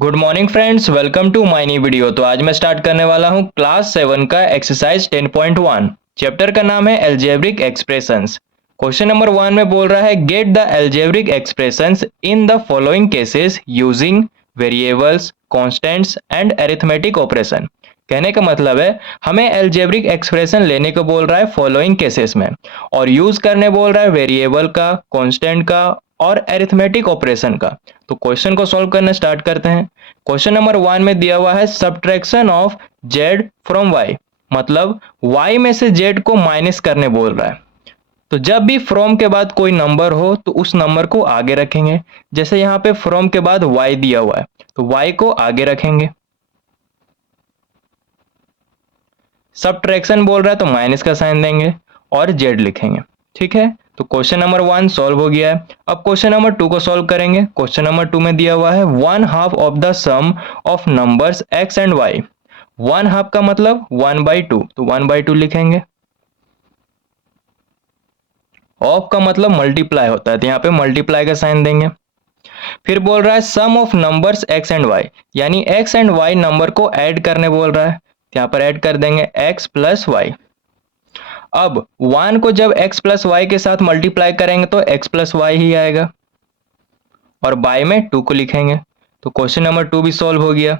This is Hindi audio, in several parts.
Good morning friends, welcome to my new video. तो आज मैं स्टार्ट करने वाला हूं क्लास 7 का एक्सरसाइज 10.1। चैप्टर का नाम है अलजेब्रिक एक्सप्रेशंस। क्वेश्चन नंबर 1 में बोल रहा है get the algebraic expressions in the following cases using variables, constants and arithmetic operation. कहने का मतलब है हमें अलजेब्रिक एक्सप्रेशन लेने को बोल रहा है फॉलोइंग केसेस में, और यूज करने बोल रहा है वेरिएबल का, कांस्टेंट का और अरिथमेटिक ऑपरेशन का। तो क्वेश्चन को सॉल्व करना स्टार्ट करते हैं। क्वेश्चन नंबर 1 में दिया हुआ है subtraction of Z from Y, मतलब वाई में से जेड को माइनस करने बोल रहा है। तो जब भी फ्रॉम के बाद कोई नंबर हो तो उस नंबर को आगे रखेंगे। जैसे यहाँ पे फ्रॉम के बाद वाई दिया हुआ है तो वाई को आगे रखेंगे। सब्ट्रैक्शन बोल रहा है तो माइनस का साइन देंगे और जेड लिखेंगे। ठीक है, तो क्वेश्चन नंबर 1 सॉल्व हो गया है। अब क्वेश्चन नंबर 2 को सॉल्व करेंगे। क्वेश्चन नंबर 2 में दिया हुआ है 1/2 of the sum of numbers x and y। 1/2 का मतलब 1/2, तो 1/2 लिखेंगे। ऑफ का मतलब मल्टीप्लाई होता है, तो यहाँ पे मल्टीप्लाई का साइन देंगे। फिर बोल रहा है sum of numbers x and y, यानी x एंड y नंबर को ऐड करने बोल रहा है, तो यहाँ पर ऐड कर देंगे x प्लस वाई। अब 1 को जब x प्लस वाई के साथ मल्टीप्लाई करेंगे तो x प्लस वाई ही आएगा, और बाय में 2 को लिखेंगे। तो क्वेश्चन नंबर 2 भी सॉल्व हो गया।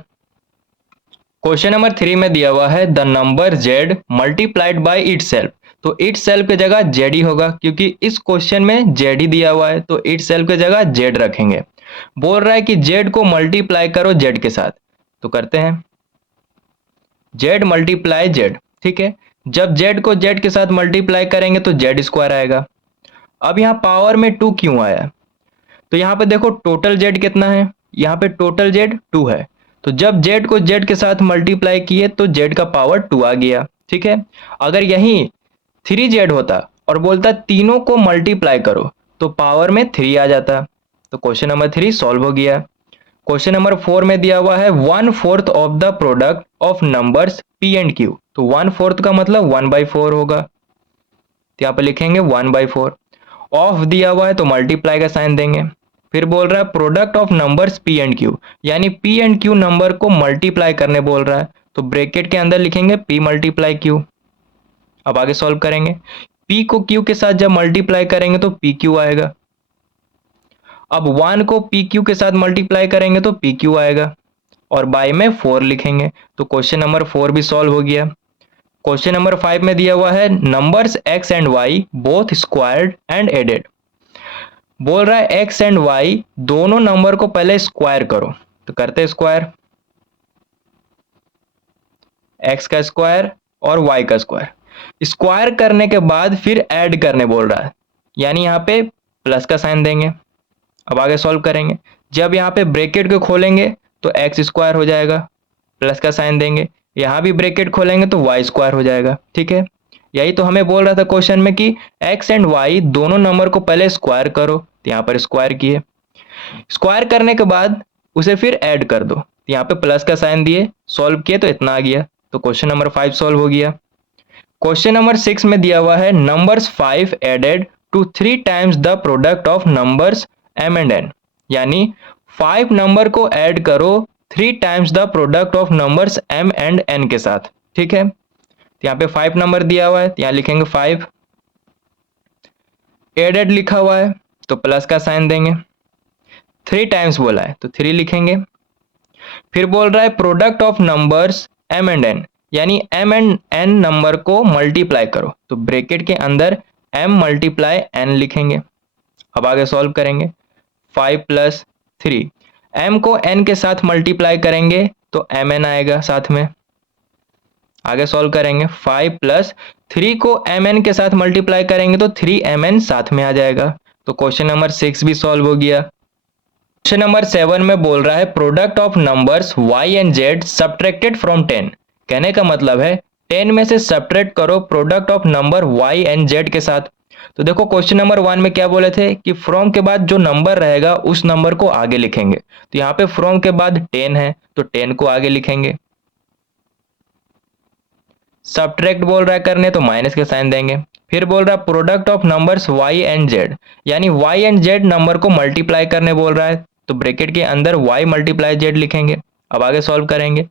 क्वेश्चन नंबर 3 में दिया हुआ है the number z multiplied by itself. तो इटसेल्फ की जगह z ही होगा, क्योंकि इस क्वेश्चन में z ही दिया हुआ है, तो इटसेल्फ की जगह z रखेंगे। बोल रहा है कि z को मल्टीप्लाई करो z के साथ, तो करते हैं z मल्टीप्लाई z। ठीक है, जब z को z के साथ मल्टीप्लाई करेंगे तो z स्क्वायर आएगा। अब यहाँ पावर में 2 क्यों आया? तो यहाँ पे देखो टोटल z कितना है, यहाँ पे टोटल z 2 है, तो जब z को z के साथ मल्टीप्लाई किए तो z का पावर 2 आ गया। ठीक है, अगर यही 3z होता और बोलता तीनों को मल्टीप्लाई करो तो पावर में 3 आ जाता। तो क्वेश्चन नंबर 3 सॉल्व हो गया। क्वेश्चन नंबर 4 में दिया हुआ है 1/4 of the product of numbers p and q। तो 1/4 का मतलब 1/4 होगा, तो यहाँ पे लिखेंगे 1/4। ऑफ दिया हुआ है तो मल्टीप्लाई का साइन देंगे। फिर बोल रहा है product of numbers p and q, यानी p एंड q नंबर को मल्टीप्लाई करने बोल रहा है, तो ब्रैकेट के अंदर लिखेंगे p मल्टीप्लाई q। अब आगे सॉल्व करेंगे। p को q के साथ जब मल्टीप्लाई करेंगे तो pq आएगा। अब 1 को pq के साथ मल्टीप्लाई करेंगे तो pq आएगा, और बाय में 4 लिखेंगे। तो क्वेश्चन नंबर 4 भी सॉल्व हो गया। क्वेश्चन नंबर 5 में दिया हुआ है numbers x and y both squared and added. बोल रहा है x एंड y दोनों नंबर को पहले स्क्वायर करो, तो करते हैं स्क्वायर। x का स्क्वायर और y का स्क्वायर। स्क्वायर करने के बाद फिर ऐड करने बोल रहा है, यानी यहाँ पे प्लस का साइन देंगे। अब आगे सॉल्व करेंगे। जब यहाँ पे ब्रैकेट को खोलेंगे तो x स्क्वायर हो जाएगा, प्लस का साइन देंगे। यहाँ भी ब्रैकेट खोलेंगे तो y स्क्वायर हो जाएगा। ठीक है, यही तो हमें बोल रहा था क्वेश्चन में कि x एंड y दोनों नंबर को पहले स्क्वायर करो, तो यहाँ पर स्क्वायर किए। स्क्वायर करने के बाद उसे फिर ऐड कर दो, तो यहाँ पे प्लस का साइन दिए, सॉल्व किए तो इतना आ गया। तो क्वेश्चन नंबर 5 सॉल्व हो गया। क्वेश्चन नंबर 6 में दिया हुआ है numbers 5 added to 3 times the product of numbers m and n, यानी 5 नंबर को ऐड करो 3 times the product of numbers m and n के साथ। ठीक है, तो यहाँ पे 5 नंबर दिया हुआ है, तो यहाँ लिखेंगे 5। एडेड लिखा हुआ है तो प्लस का साइन देंगे। 3 टाइम्स बोला है तो 3 लिखेंगे। फिर बोल रहा है product of numbers m and n, यानी m एंड n नंबर को मल्टीप्लाई करो, तो ब्रैकेट के अंदर m मल्टीप्लाई n लिखेंगे। अब आगे सॉल्व करेंगे। 5 प्लस 3, m को n के साथ मल्टीप्लाई करेंगे तो mn आएगा साथ में। आगे सॉल्व करेंगे। 5 प्लस 3 को mn के साथ मल्टीप्लाई करेंगे तो 3mn साथ में आ जाएगा। तो क्वेश्चन नंबर 6 भी सॉल्व हो गया। क्वेश्चन नंबर 7 में बोल रहा है product of numbers y and z subtracted from 10। कहने का मतलब है 10 में से सब्ट्रैक्ट करो product of number y and z के साथ। तो देखो क्वेश्चन नंबर 1 में क्या बोले थे कि फ्रॉम के बाद जो नंबर रहेगा उस नंबर को आगे लिखेंगे, तो यहाँ पे फ्रॉम के बाद 10 है तो 10 को आगे लिखेंगे। सब्ट्रैक्ट बोल रहा है करने तो माइनस का साइन देंगे। फिर बोल रहा है product of numbers y and z, यानी y एंड z नंबर को मल्टीप्लाई करने बोल रहा है, तो ब्रैकेट के अंदर y मल्टीप्लाई जेड लिखेंगे। अब आगे सॉल्व करेंगे।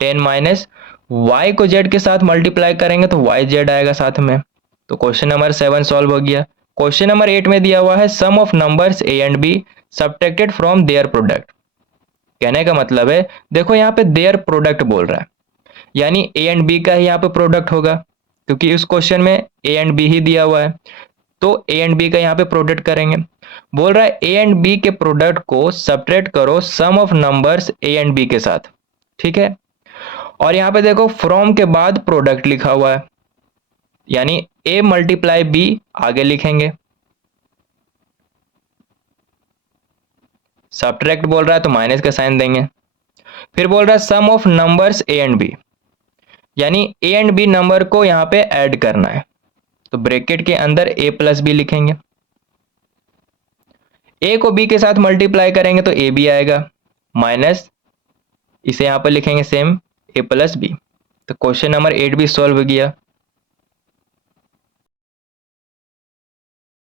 10 माइनस y को z के साथ मल्टीप्लाई करेंगे तो y z आएगा साथ में। तो क्वेश्चन नंबर 7 सॉल्व हो गया। क्वेश्चन नंबर 8 में दिया हुआ है sum of numbers a and b subtracted from their product. कहने का मतलब है, देखो यहाँ पे देयर प्रोडक्ट बोल रहा है, यानी a एंड b का ही यहाँ पे प्रोडक्ट होगा, क्योंकि इस क्वेश्चन में a एंड b ही दिया हुआ है। तो a एंड b का यहाँ पे प्रोडक्ट करेंगे। बोल रहा है a एंड b के प्रोडक्ट को सब्ट्रैक्ट करो sum of numbers a and b के साथ। ठीक है, और यहाँ पे देखो फ्रॉम के बाद प्रोडक्ट लिखा हुआ है, यानी a मल्टीप्लाई b आगे लिखेंगे। सब्ट्रैक्ट बोल रहा है तो माइनस का साइन देंगे। फिर बोल रहा है sum of numbers a and b, यानी a एंड b नंबर को यहाँ पे ऐड करना है। तो ब्रैकेट के अंदर a प्लस बी लिखेंगे। a को b के साथ मल्टीप्लाई करेंगे तो a भी आएगा, माइनस इसे यहाँ पर लिखेंगे सेम a प्लस बी। तो क्वेश्चन नंबर 8 भी सॉल्व हो गया।